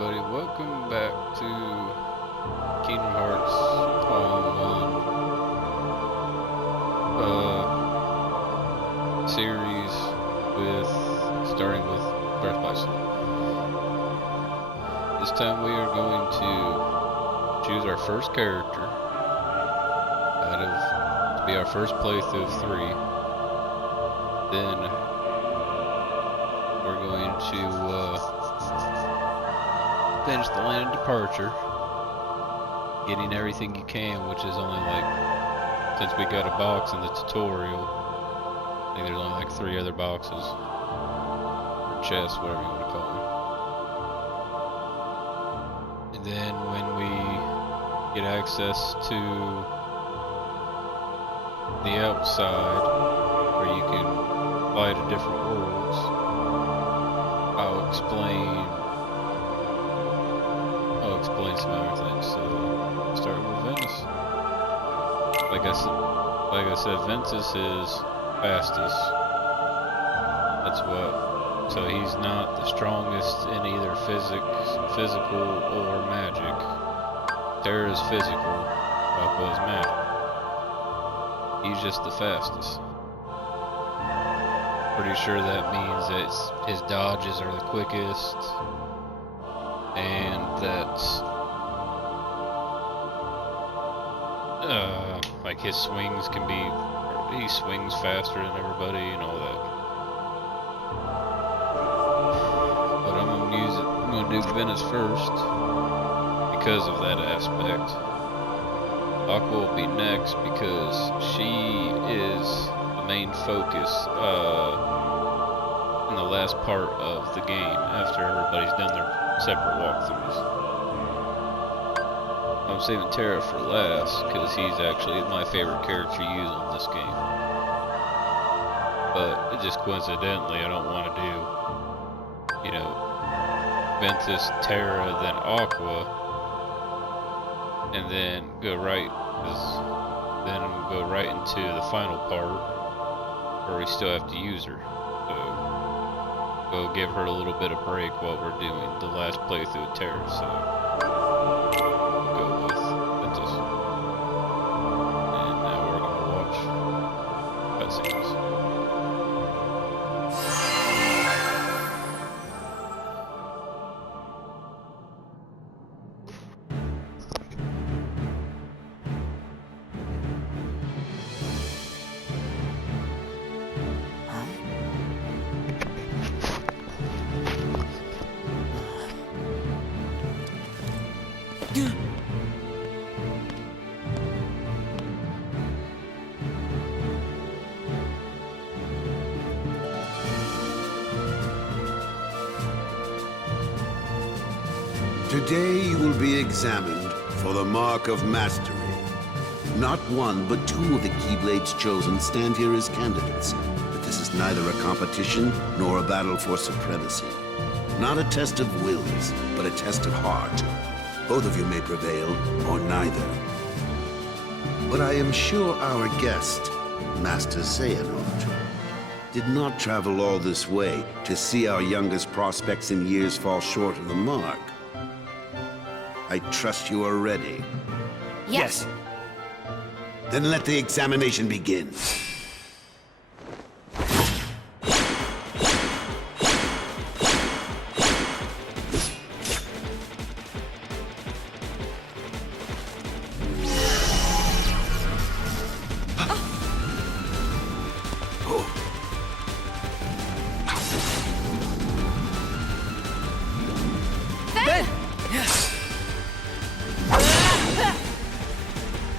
everybody, welcome back to Kingdom Hearts All-in-One series starting with Birth by Sleep. This time we are going to choose our first character to be our first playthrough of 3. Then we're going to finish the land of departure, getting everything you can, which is only since we got a box in the tutorial, I think there's only 3 other boxes, or chests, whatever you want to call them. And then when we get access to the outside, where you can fly to different worlds, I'll explain some other things. So start with Ventus. Like I said, Ventus is fastest. So he's not the strongest in either physical or magic. Terra is physical, Aqua is magic. He's just the fastest. Pretty sure that means that his dodges are the quickest, and that his swings he swings faster than everybody and all that. But I'm gonna do Ventus first because of that aspect. Aqua will be next because she is the main focus in the last part of the game after everybody's done their separate walkthroughs. I'm saving Terra for last because he's actually my favorite character to use on this game. But it just coincidentally, I don't want to do, Ventus, Terra, then Aqua, and then go right into the final part where we still have to use her. So we'll give her a little bit of break while we're doing the last playthrough of Terra. So we'll go with Ventus. And now we're gonna watch cutscenes. Today you will be examined for the Mark of Mastery. Not one, but 2 of the Keyblades chosen stand here as candidates. But this is neither a competition nor a battle for supremacy. Not a test of wills, but a test of heart. Both of you may prevail, or neither. But I am sure our guest, Master Xehanort, did not travel all this way to see our youngest prospects in years fall short of the mark. I trust you are ready. Yes. Then let the examination begin.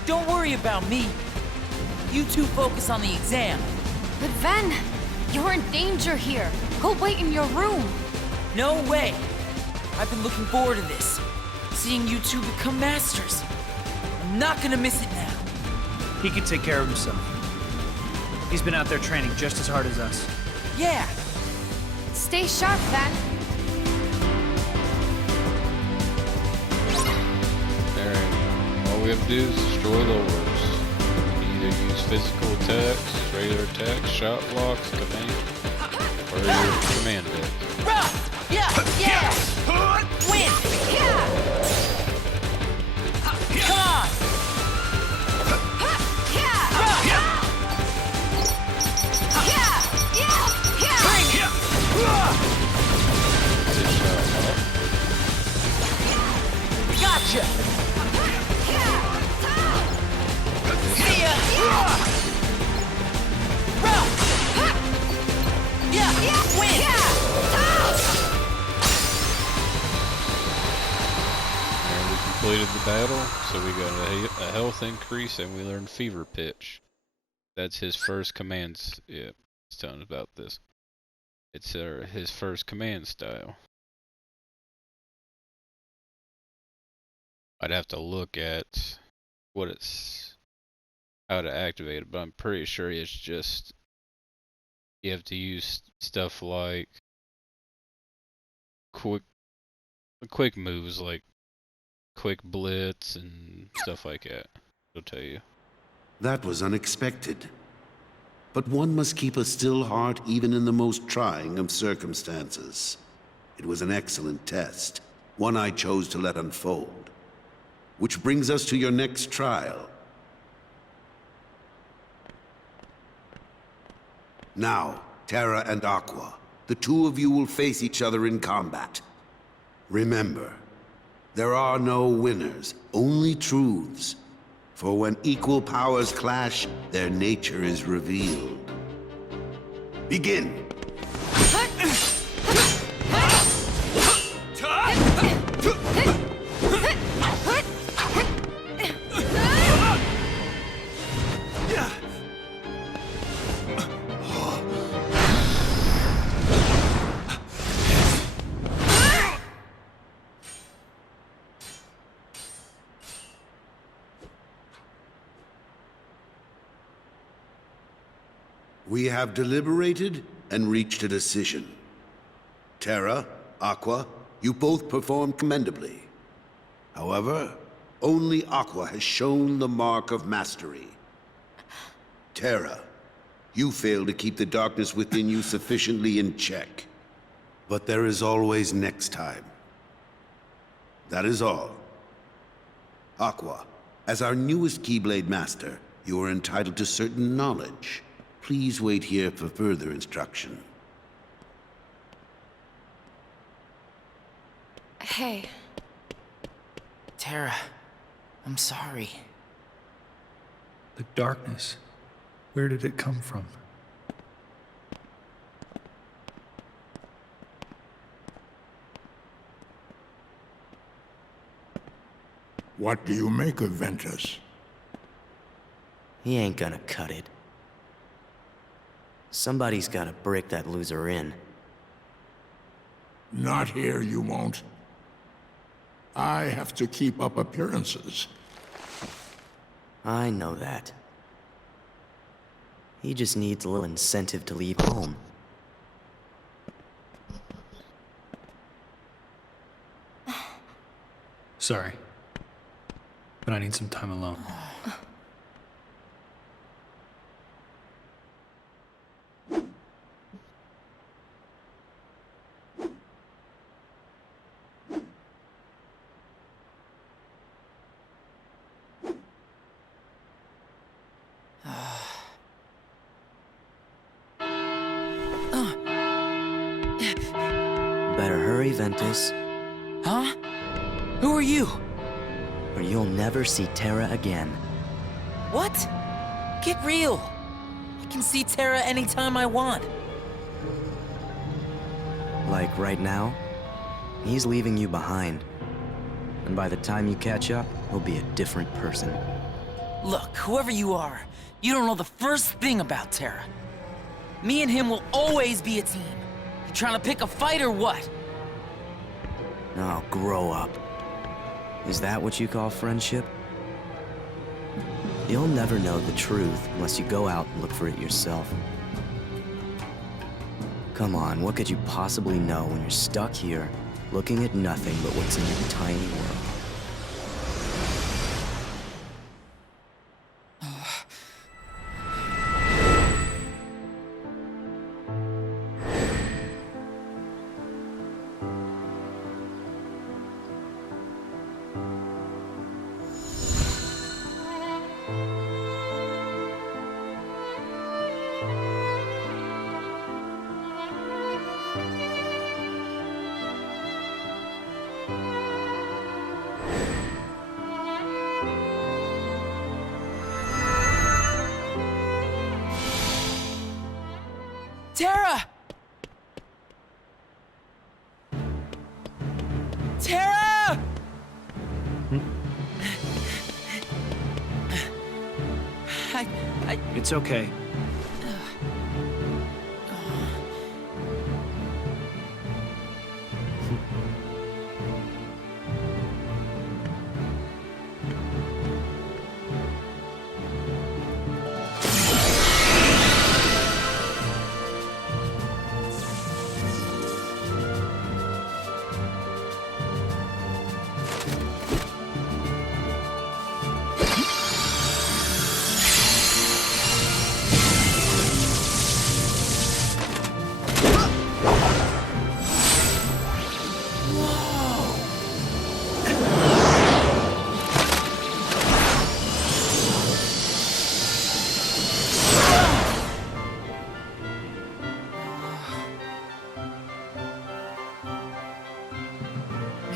Don't worry about me. You two focus on the exam. But Ven, you're in danger here. Go wait in your room. No way. I've been looking forward to this. Seeing you two become masters. I'm not gonna miss it now. He can take care of himself. He's been out there training just as hard as us. Yeah. Stay sharp, Ven. All we have to do is destroy the orbs. Either use physical attacks, regular attacks, shot blocks, command, or your command deck. Yeah! Yeah! Win! Gotcha! See ya! Ralph! Yeah! Win! And we completed the battle, so we got a health increase and we learned Fever Pitch. That's his first commands. Yeah, he's telling us about this. It's his first command style. I'd have to look at how to activate it, but I'm pretty sure it's just you have to use stuff like quick moves, like quick blitz and stuff like that. It'll tell you. That was unexpected. But one must keep a still heart even in the most trying of circumstances. It was an excellent test, one I chose to let unfold. Which brings us to your next trial. Now, Terra and Aqua, the two of you will face each other in combat. Remember, there are no winners, only truths. For when equal powers clash, their nature is revealed. Begin! We have deliberated and reached a decision. Terra, Aqua, you both performed commendably. However, only Aqua has shown the mark of mastery. Terra, you failed to keep the darkness within you sufficiently in check. But there is always next time. That is all. Aqua, as our newest Keyblade Master, you are entitled to certain knowledge. Please wait here for further instruction. Hey. Terra, I'm sorry. The darkness. Where did it come from? What do you make of Ventus? He ain't gonna cut it. Somebody's gotta break that loser in. Not here, you won't. I have to keep up appearances. I know that. He just needs a little incentive to leave home. Sorry. But I need some time alone. Better hurry, Ventus, Huh? Who are you? or you'll never see Terra again. What? Get real. I can see Terra anytime I want. Like right now, he's leaving you behind. And by the time you catch up, he'll be a different person. Look, whoever you are, you don't know the first thing about Terra. Me and him will always be a team. You trying to pick a fight or what? Oh, grow up. Is that what you call friendship? You'll never know the truth unless you go out and look for it yourself. Come on, what could you possibly know when you're stuck here, looking at nothing but what's in your tiny world? Terra! Terra! It's okay.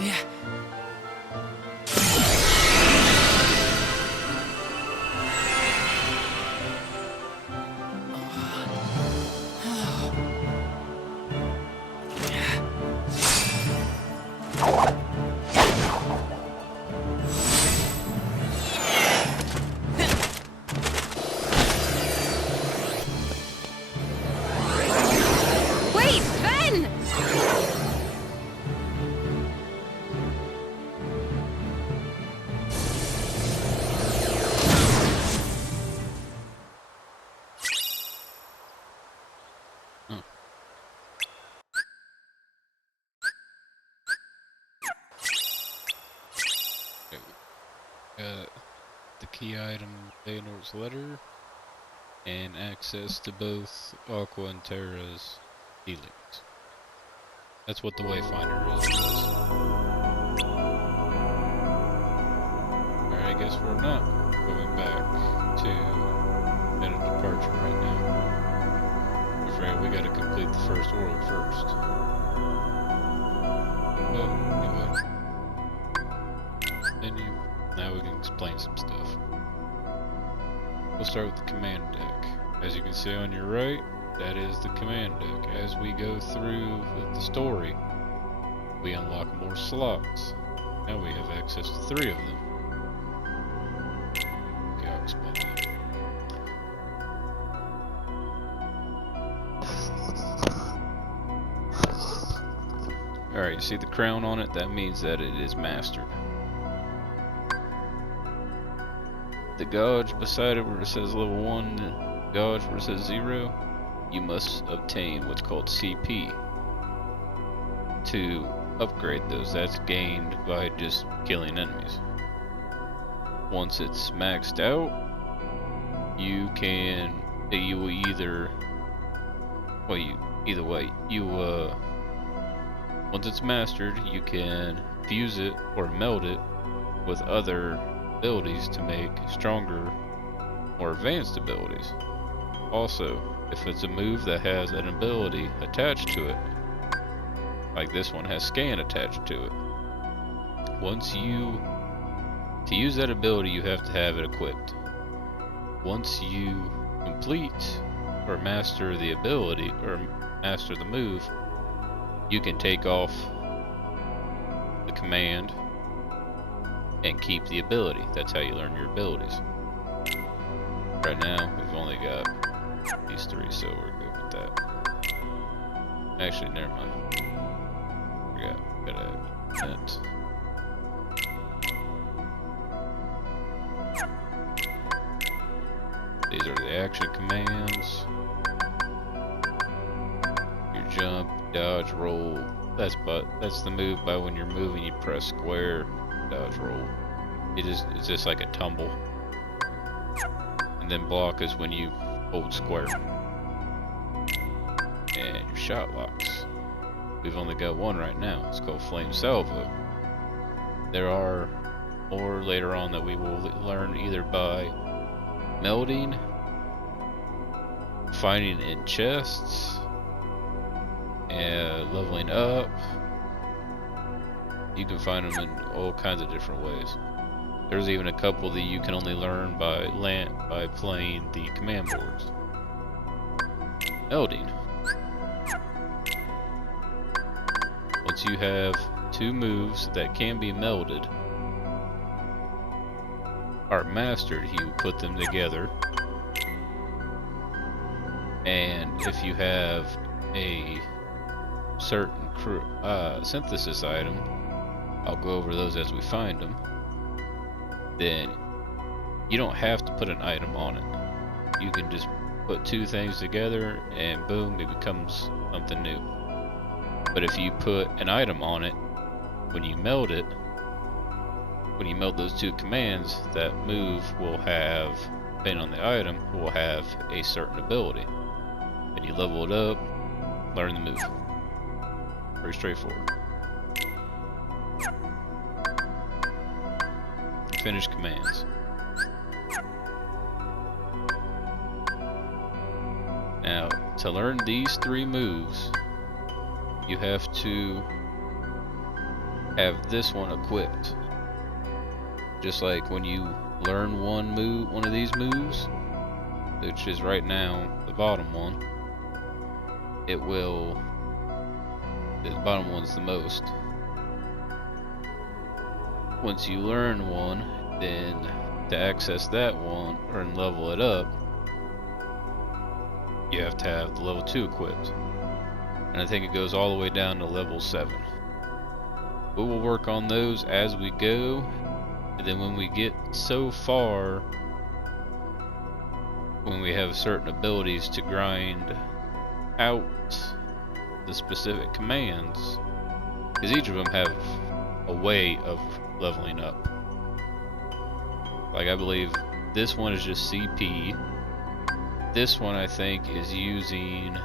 Yeah. Wait, Ben! The key item, Leonor's letter, and access to both Aqua and Terra's healings. That's what the Wayfinder is. Alright, I guess we're not going back to at a departure right now. I'm afraid we gotta complete the first world first. But anyway. Continue. Now we can explain some stuff. We'll start with the command deck. As you can see on your right, that is the command deck. As we go through the story, we unlock more slots. Now we have access to 3 of them. Okay, I'll explain that. Alright, you see the crown on it? That means that it is mastered. The gauge beside it where it says level 1, the gauge where it says 0, you must obtain what's called CP to upgrade those. That's gained by just killing enemies. Once it's maxed out, you will either, well, either way, once it's mastered, you can fuse it or meld it with other abilities to make stronger, more advanced abilities. Also, if it's a move that has an ability attached to it, like this one has scan attached to it, to use that ability you have to have it equipped. Once you complete or master the ability or master the move, you can take off the command and keep the ability. That's how you learn your abilities. Right now, we've only got these 3, so we're good with that. Actually, never mind. Gotta add that. These are the action commands. Your jump, dodge, roll. That's the move by when you're moving, you press square. Dodge roll. It's just like a tumble. And then block is when you hold square. And your shot locks. We've only got one right now. It's called Flame Salvo. There are more later on that we will learn either by melding, finding in chests, and leveling up. You can find them in all kinds of different ways. There's even a couple that you can only learn by playing the command boards. Melding. once you have 2 moves that can be melded are mastered, he will put them together. And if you have a certain synthesis item, I'll go over those as we find them, then you don't have to put an item on it. You can just put 2 things together and boom, it becomes something new. But if you put an item on it, when you meld those 2 commands, that move will have, depending on the item, will have a certain ability. And you level it up, learn the move. Very straightforward. Finish commands. Now, to learn these 3 moves, you have to have this one equipped. Just like when you learn one of these moves, which is right now the bottom one, the bottom one's the most. Once you learn one, then to access that one or level it up, you have to have the level 2 equipped. And I think it goes all the way down to level 7. We will work on those as we go, and then when we get so far, when we have certain abilities to grind out the specific commands, because each of them have a way of leveling up. Like, I believe this one is just CP. This one, I think, is using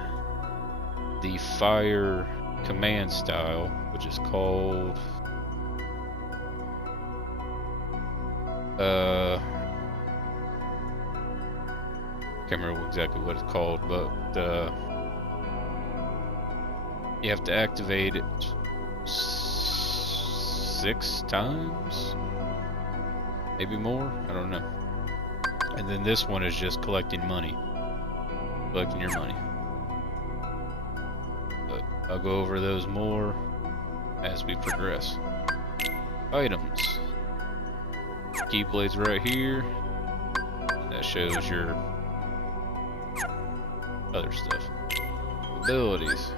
the fire command style, which is called can't remember exactly what it's called, but you have to activate it 6 times, maybe more, I don't know. And then this one is just collecting money, collecting your money. But I'll go over those more as we progress. Items. Keyblade's right here. That shows your other stuff. Abilities.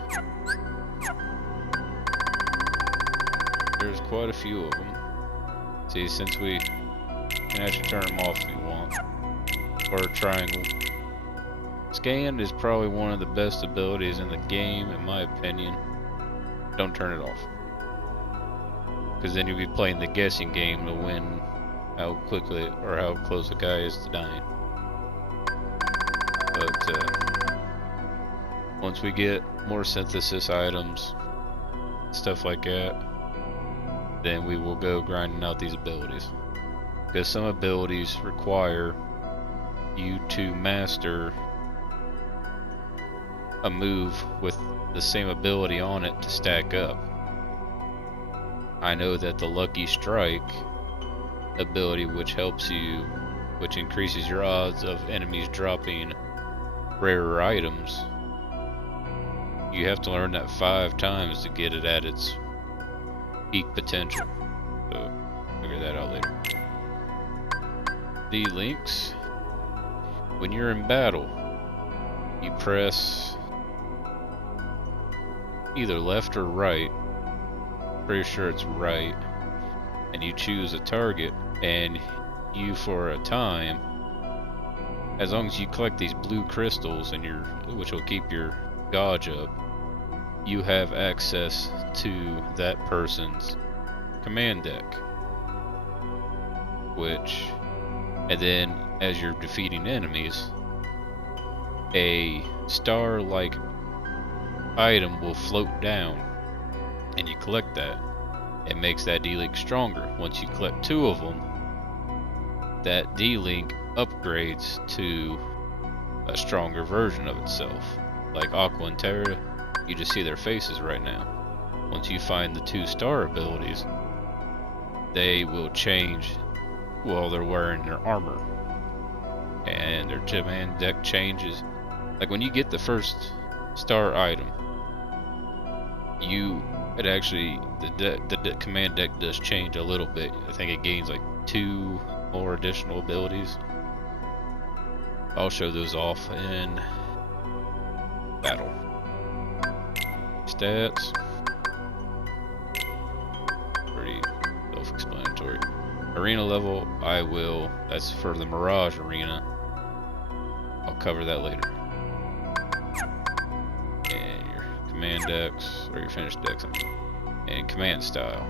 There's quite a few of them. See, since we can actually turn them off if we want. Or triangle. Scan is probably one of the best abilities in the game, in my opinion. Don't turn it off. Because then you'll be playing the guessing game to win how quickly or how close the guy is to dying. But once we get more synthesis items, stuff like that, then we will go grinding out these abilities. Because some abilities require you to master a move with the same ability on it to stack up. I know that the Lucky Strike ability, which increases your odds of enemies dropping rarer items, you have to learn that 5 times to get it at its peak potential. So figure that out later. The links. When you're in battle, you press either left or right. Pretty sure it's right. And you choose a target, and you, for a time, as long as you collect these blue crystals and which will keep your gauge up, you have access to that person's command deck. And then as you're defeating enemies, a star-like item will float down, and you collect that. It makes that D-Link stronger. Once you collect 2 of them, that D-Link upgrades to a stronger version of itself. Like Aqua and Terra, you just see their faces right now. Once you find the 2 star abilities, they will change while they're wearing their armor. And their command deck changes. Like when you get the first star item, you It actually, the command deck does change a little bit. I think it gains like 2 more additional abilities. I'll show those off in battle. Stats. Pretty self-explanatory. Arena level, that's for the Mirage Arena. I'll cover that later. And your command decks, or your finished decks, and command style.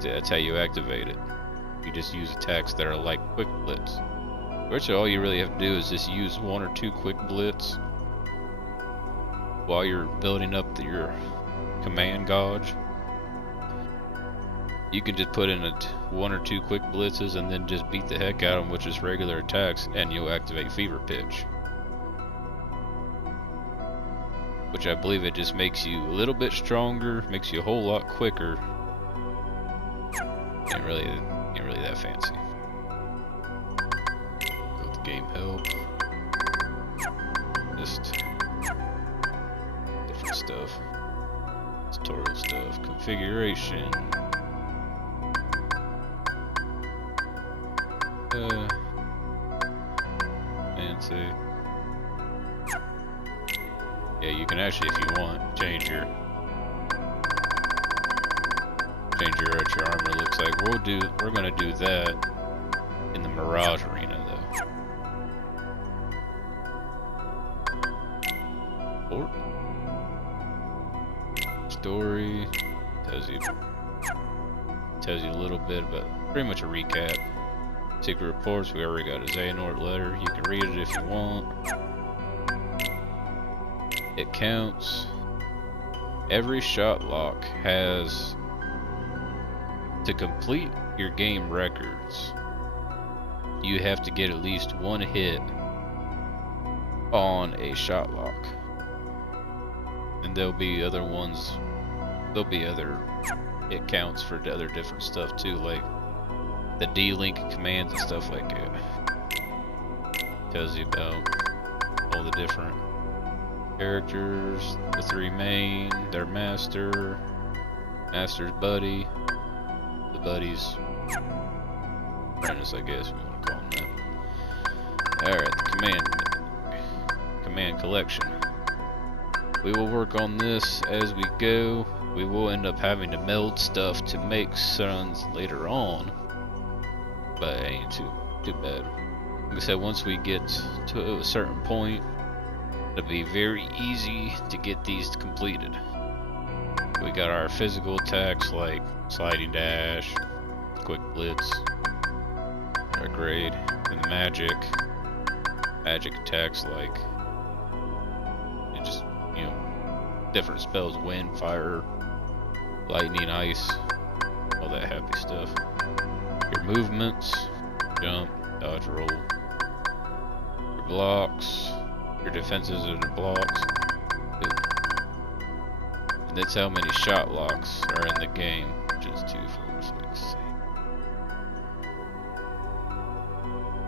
That's how you activate it. You just use attacks that are like quick blitz. Which all you really have to do is just use 1 or 2 quick blitz while you're building up your command gauge. You can just put in 1 or 2 quick blitzes and then just beat the heck out of them with just regular attacks, and you'll activate Fever Pitch. Which I believe it just makes you a little bit stronger, makes you a whole lot quicker. Ain't really that fancy. Go with game help. Just different stuff. Tutorial stuff. Configuration. Fancy. Yeah, you can actually, if you want, change your what your armor looks like. We're gonna do that in the Mirage Arena though. Story tells you a little bit about, pretty much a recap. Secret reports, we already got a Xehanort letter. You can read it if you want. It counts. Every shot lock has, to complete your game records, you have to get at least 1 hit on a shot lock. And there'll be other ones, it counts for the other different stuff too, like the D-Link commands and stuff like that. Tells you about all the different characters, the 3 main, their master, master's buddy, the buddy's apprentice, I guess we want to call him that. Alright, the command collection. We will work on this as we go. We will end up having to meld stuff to make suns later on, but it ain't too bad. Like I said, once we get to a certain point, it'll be very easy to get these completed. We got our physical attacks like sliding dash, quick blitz, our grade, and the magic attacks like different spells: wind, fire, lightning, ice, all that happy stuff. Your movements, jump, dodge, roll. Your blocks, your defenses and your blocks. And that's how many shot locks are in the game, which is 2, 4, 6,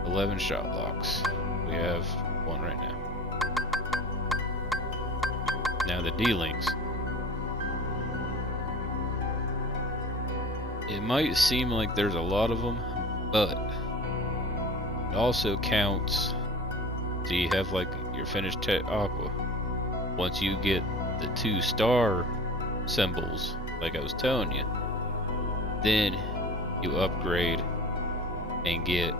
8. 11 shot locks. We have 1 right now. Now the D-Links. It might seem like there's a lot of them, but it also counts. So you have like your finished Aqua. Once you get the 2 star symbols, like I was telling you, then you upgrade and get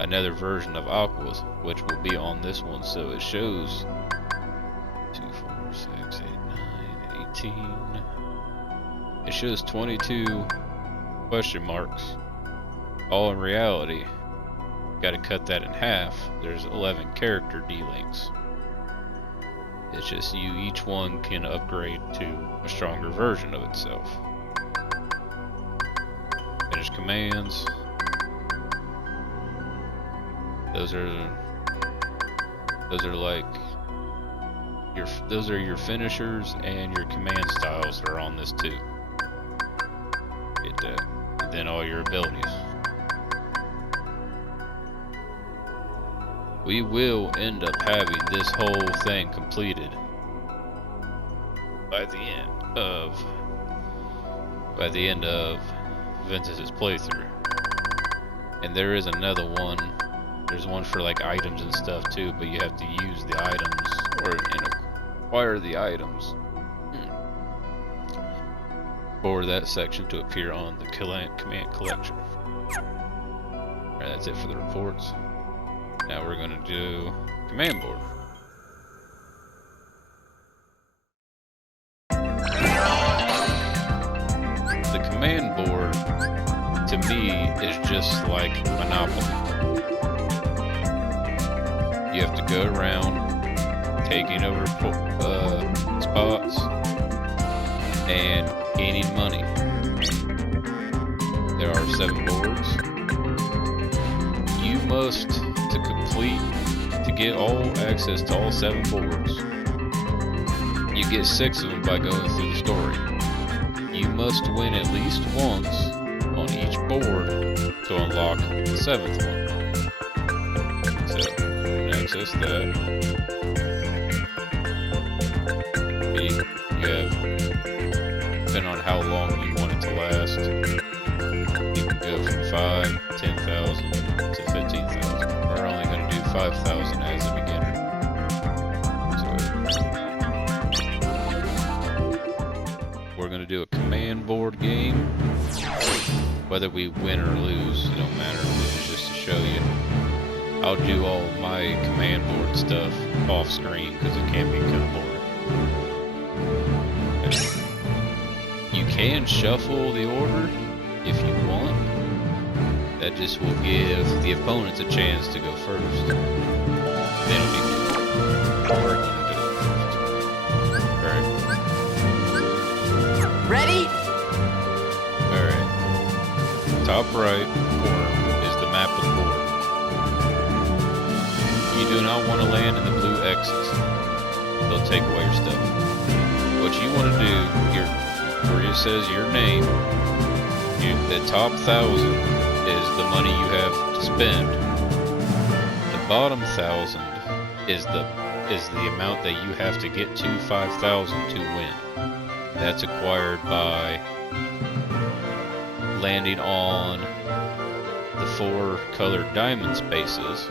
another version of Aquas, which will be on this one. So it shows 2, 4, 6, 8, 9, 18. It shows 22 question marks. All in reality, gotta cut that in half. There's 11 character D-Links. It's just each one can upgrade to a stronger version of itself. Finish commands. Those are like those are your finishers, and your command styles are on this too. Get that. And then all your abilities. We will end up having this whole thing completed by the end. of Ventus's playthrough. And there is another one. There's one for like items and stuff too, but you have to use the items and acquire the items for that section to appear on the command collection. Alright, that's it for the reports. Now we're gonna do command board. The command board, to me, is just like Monopoly. You have to go around taking over spots and gaining money. There are 7 boards. You must, to get all access to all 7 boards, you get 6 of them by going through the story. You must win at least once on each board to unlock the 7th one. So, access that. You have, depending on how long you want it to last, you can go from 5, 10,000 to 15,000. We're only going to do 5,000 as a beginner. We're going to do a command board game. Whether we win or lose, it don't matter. This is just to show you. I'll do all of my command board stuff off screen because it can be kind of boring. You can shuffle the order if you want. That just will give the opponents a chance to go first. Then it'll be boring. Ready? Alright. Top right corner is the map of the board. You do not want to land in the blue X's. They'll take away your stuff. What you want to do, where it says your name, the top 1,000 is the money you have to spend. The bottom 1,000 is the amount that you have to get to 5,000 to win. That's acquired by landing on the 4 colored diamond spaces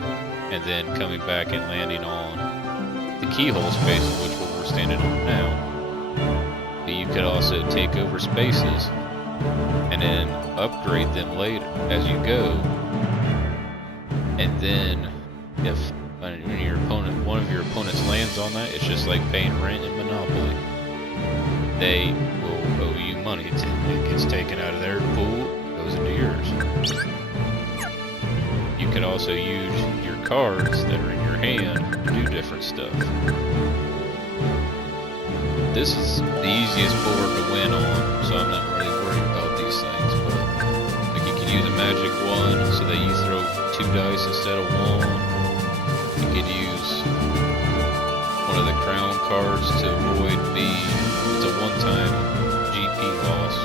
and then coming back and landing on the keyhole spaces, which we're standing on now. But you could also take over spaces and then upgrade them later as you go. And then if one of your opponents lands on that, it's just like paying rent in Monopoly. They will owe you money. It gets taken out of their pool, goes into yours. You can also use your cards that are in your hand to do different stuff. This is the easiest board to win on, so I'm not really worried about these things. But like you can use a magic wand so that you throw 2 dice instead of 1. You could use one of the crown cards to avoid it's a one-time GP loss.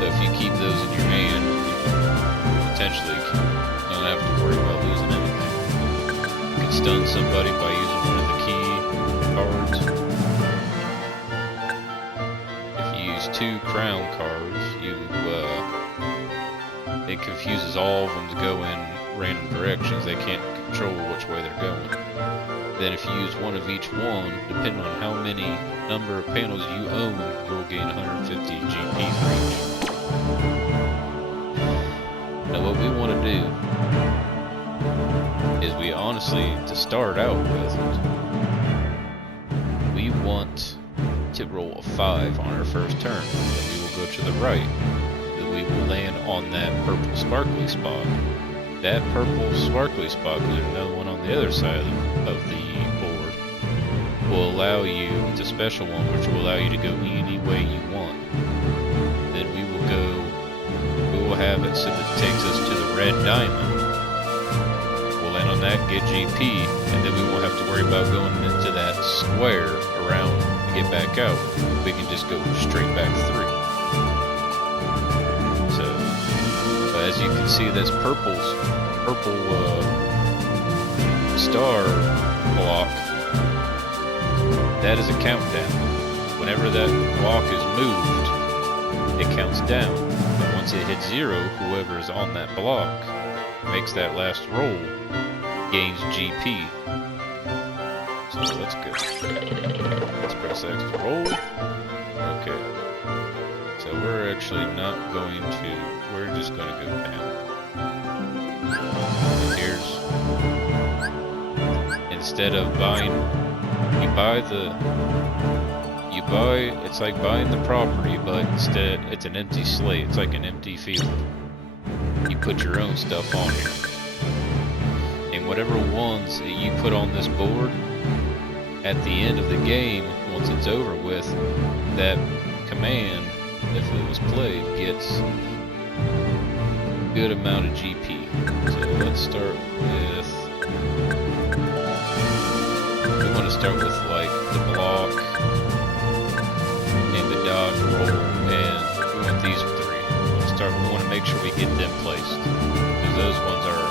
So if you keep those in your hand, you potentially don't have to worry about losing anything. You can stun somebody by using one of the key cards. If you use 2 crown cards, it confuses all of them to go in random directions. They can't control which way they're going. Then if you use one of each one, depending on how many number of panels you own, you'll gain 150 GP for each. Now what we want to do is we honestly, to start out with, we want to roll a 5 on our first turn. Then we will go to the right. Then we will land on that purple sparkly spot. That purple sparkly spot, because there's another one on the other side of the board, will allow you, it's a special one, which will allow you to go any way you want. Then we will have it so that it takes us to the red diamond. We'll land on that, get GP, and then we won't have to worry about going into that square around to get back out. We can just go straight back through. So, as you can see, this purple star block, that is a countdown. whenever that block is moved, it counts down. But once it hits 0, whoever is on that block makes that last roll gains GP. So that's good. Let's press X to roll. Okay. So we're actually not going to, we're just going to go down. And here's, instead of buying, it's like buying the property, but instead it's an empty slate. It's like an empty field. You put your own stuff on here. And whatever ones that you put on this board, at the end of the game, once it's over with, that command, if it was played, gets a good amount of GP. So let's start with, we want to start with like the block and the dodge roll, and we want these 3. We want to make sure we get them placed, because those ones are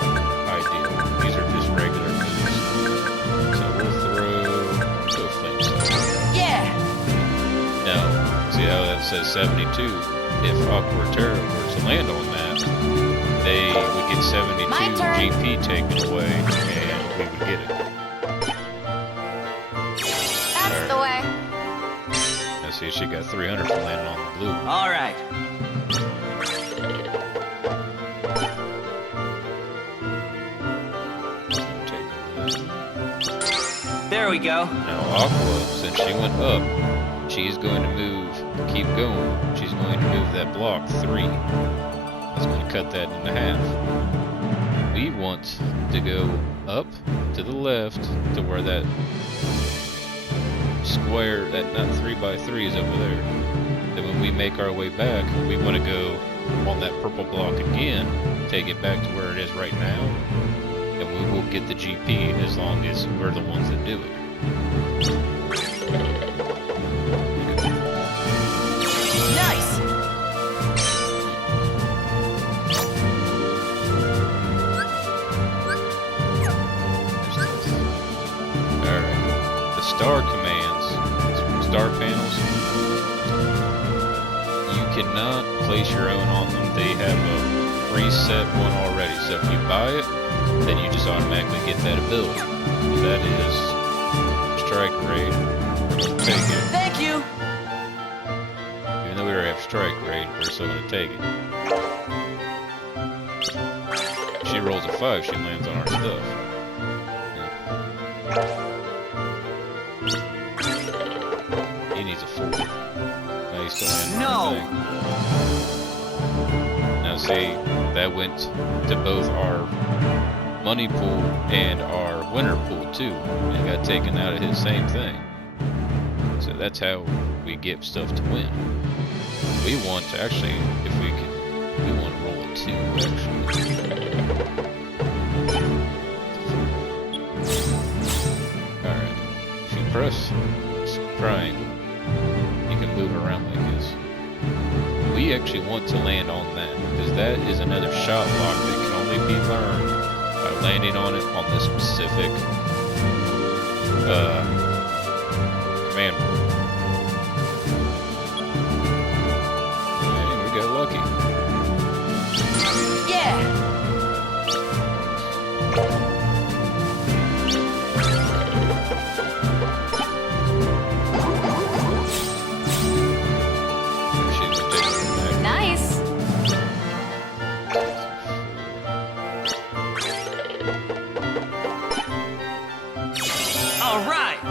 ideal. These are just regular moves. So we'll throw flames. Yeah! Now, see how that says 72? If Aqua Terra were to land on that, they would get 72 My turn. GP taken away, and we would get it. That's the way. Now see, she got 300 for landing on the blue. All right. There we go. Now Aqua, since she went up, she's going to move, keep going, she's going to move that block 3. That's going to cut that in half. We want to go up to the left to where that square, that not 3x3 is over there. Then when we make our way back, we want to go on that purple block again, take it back to where it is right now, and we will get the GP as long as we're the ones that do it. Nice! Alright. The star commands, star panels, you cannot place your own on them. They have a preset one already. So if you buy it, then you just automatically get that ability. That is Strike Raid. Take it. Thank you! Even though we already have Strike Raid, we're still going to take it. If she rolls a 5, she lands on our stuff. Yeah. He needs a 4. No, he's still landing on our thing. Now see, that went to both our money pool and our winner pool too. It got taken out of his same thing. So that's how we get stuff to win. We want to actually, if we can, we want to roll a 2 actually. Alright. If you press triangle, you can move around like this. We actually want to land on that, because that is another shot lock that can only be learned by landing on it on this specific command word. And we got lucky. Yeah! She was taking it back. Nice. All right!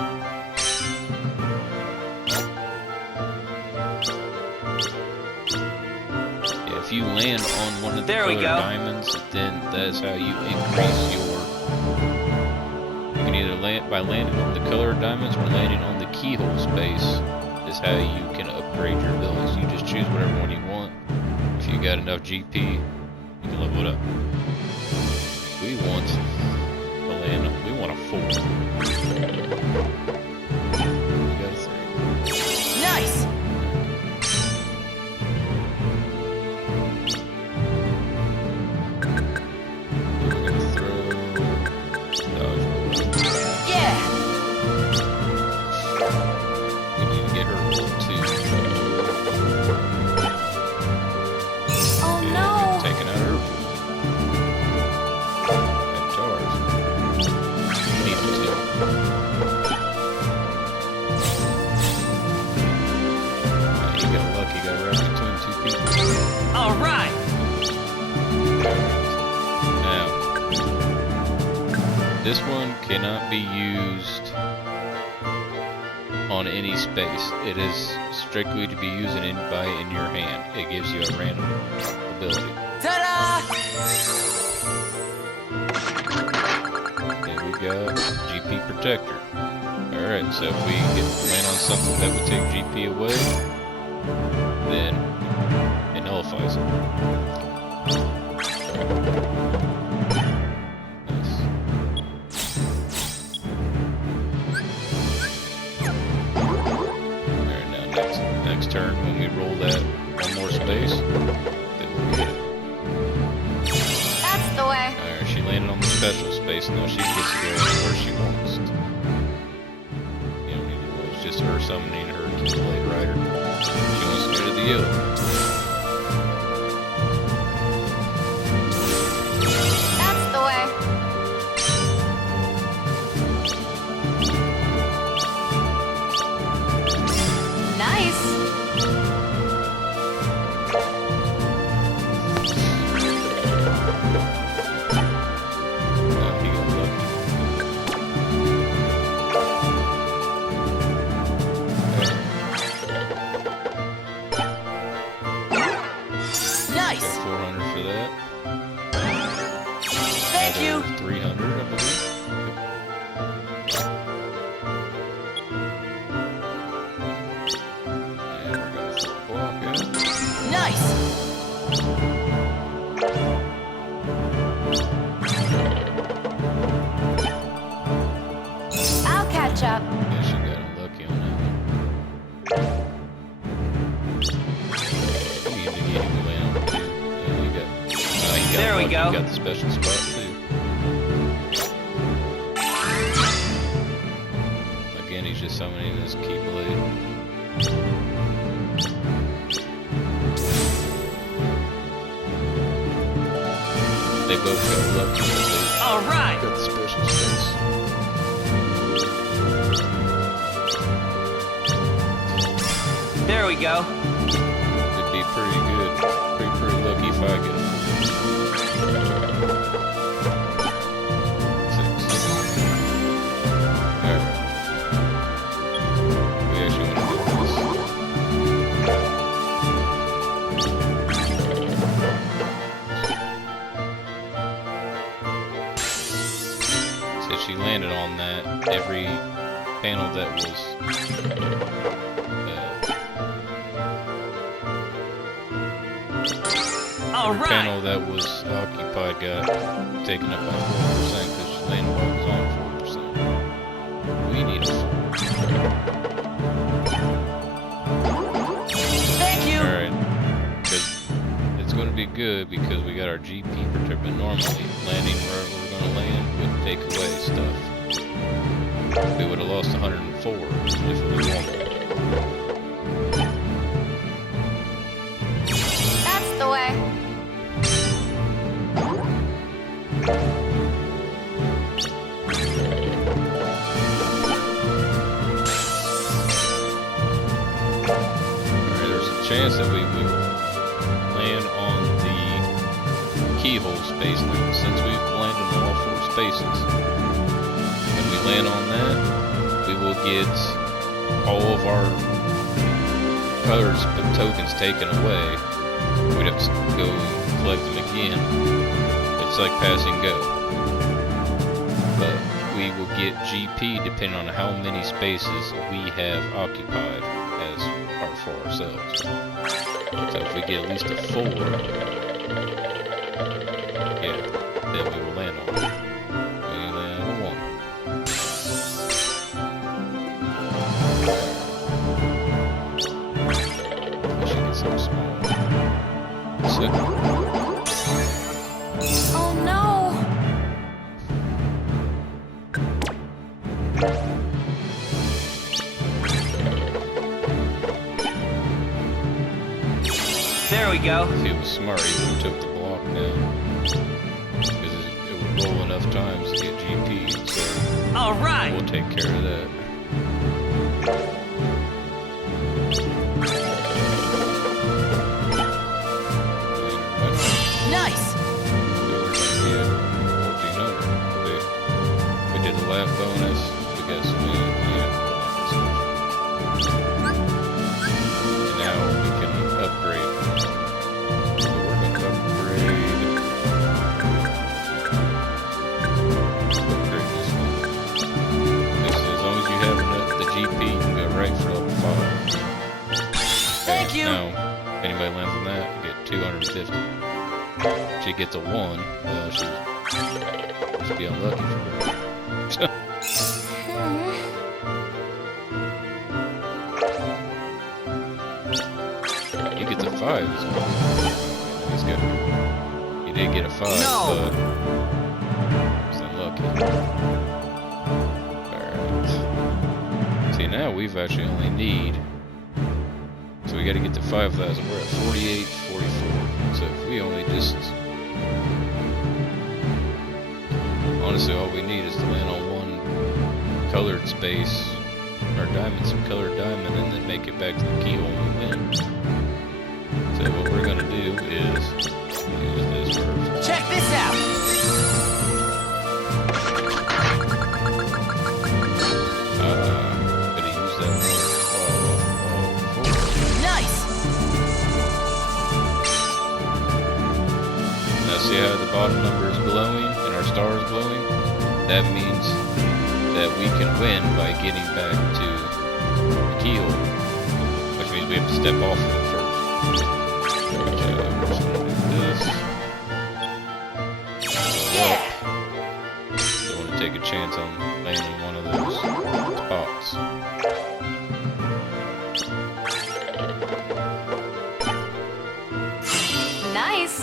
Yeah, if you land on one of the There we colored go. diamonds, then that is how you increase your. You can either land by landing on the colored diamonds or landing on the keyhole space. Is how you can upgrade your abilities. You just choose whatever one you want. If you got enough GP, you can level it up. We want to land. We want a 4. We got a 3. Nice! We're gonna throw dodge roll. Yeah! We need to get her roll 2. This one cannot be used on any space. It is strictly to be used in your hand. It gives you a random ability. Ta-da! And we got GP Protector. Alright, so if we land on something that would take GP away, then it nullifies it. Nice. Alright, now next turn, when we roll that one more space, then we'll get it. That's the way. Alright, she landed on the special space, now she gets to go where she wants. You don't need to know, it's just her summoning her Keyblade Rider. She wants to go to the yellow. That's the way. Nice. He got lucky. Nice! Got 400 for that. Thank you! Another 300, I believe. And we're gonna flip the block out. Nice! I'll catch up. Yeah, she got unlucky on that one. We need to get him to land on two. Yeah, he got There we lucky. go. He got the special spot too. Again, he's just summoning this Keyblade. They both got lucky, but they All right. got the special space. There we go. It'd be pretty good, pretty lucky if I get it. 6. Alright. We actually want to do this. So she landed on that. Every panel that was All Her right. panel that was occupied got taken up by 4% because she landed while it was on 4%. We need a 4. Thank you! Alright. Because it's going to be good because we got our GP protector, but normally landing where we're going to land would take away stuff. We would have lost 104 if we wanted. That's the way. Alright, there's a chance that we would land on the keyhole space now, since we've landed on all 4 spaces. When we land on that, we will get all of our colors tokens taken away. We'd have to go collect them again. It's like pass and go. But we will get GP depending on how many spaces we have occupied as for ourselves. So if we get at least a 4, yeah, then we will land on it. We land on 1. I should get something small. So, Oh no. There we go. if he was smart, he would have took the block down. Because it would roll enough times to get GP, so All right. we'll take care of that. Nice! So we're gonna be at 1400. Okay. that bonus. We got some, and now we can upgrade. So we're going to upgrade this one. As long as you have the GP, you can go right for level 5. Thank you. Now, if anybody lands on that, you get 250. She gets a 1. She must be unlucky for her. He gets a 5 as well. He's good. He did get a 5, but he's unlucky. Alright. See, now we've actually only need. So we gotta get to 5,000. We're at 48, 44. So if we only just. Honestly, all we need is to land on one colored space, or diamond, some colored diamond, and then make it back to the keyhole and we win. So what we're gonna do is use this first. Check this out. Gotta use that one. Nice. Now see how the bottom number is glowing and our star is glowing? That means that we can win by getting back to the keyhole, which means we have to step off of it first. I'm just gonna do this. Yeah. Don't want to take a chance on landing one of those spots. Nice.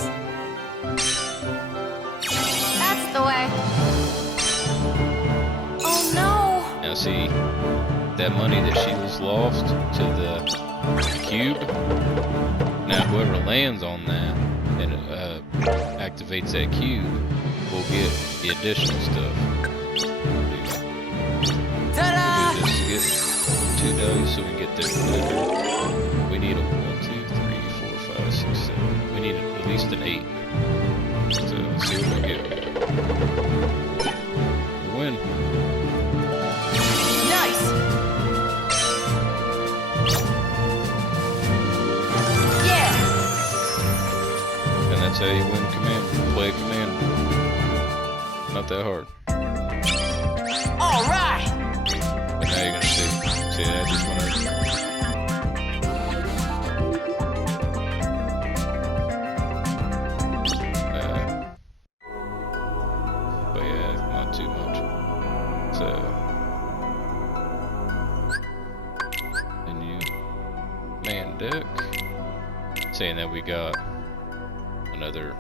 That's the way. Oh no. Now see, that money that she was lost to the cube, now whoever lands on that and activates that cube will get the additional stuff. Ta-da! Do this to get 2 dice so we get there. We need a 1, 2, 3, 4, 5, 6, 7. We need at least an 8. So let's see what we get. We win. Nice. Yeah. And that's how you win command. Play command. Not that hard. All right. But now you're gonna see. See, I just wanna. But yeah, not too much. So. And you. Man deck. Saying that we got another.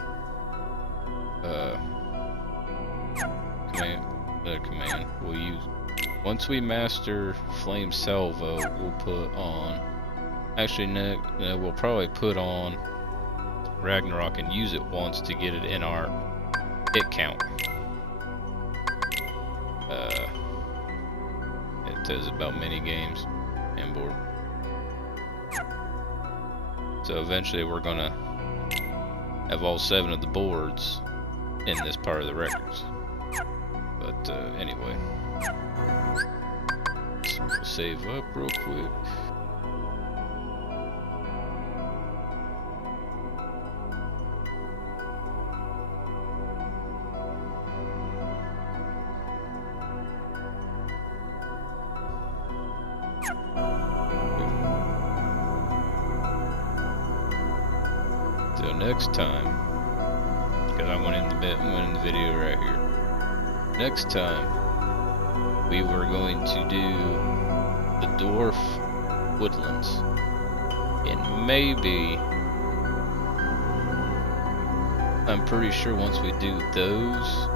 Command we'll use once we master flame salvo. We'll put on we'll probably put on Ragnarok and use it once to get it in our hit count. It says about mini games and board, so eventually we're gonna have all 7 of the boards in this part of the records. But anyway, so we'll save up real quick. Till next time, because I went in the video right here. Next time, we were going to do the dwarf woodlands, and maybe, I'm pretty sure once we do those,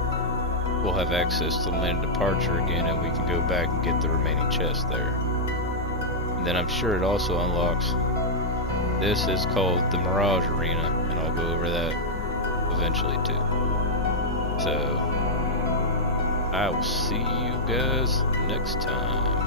we'll have access to land departure again, and we can go back and get the remaining chests there. And then I'm sure it also unlocks. This is called the Mirage Arena, and I'll go over that eventually too. So I will see you guys next time.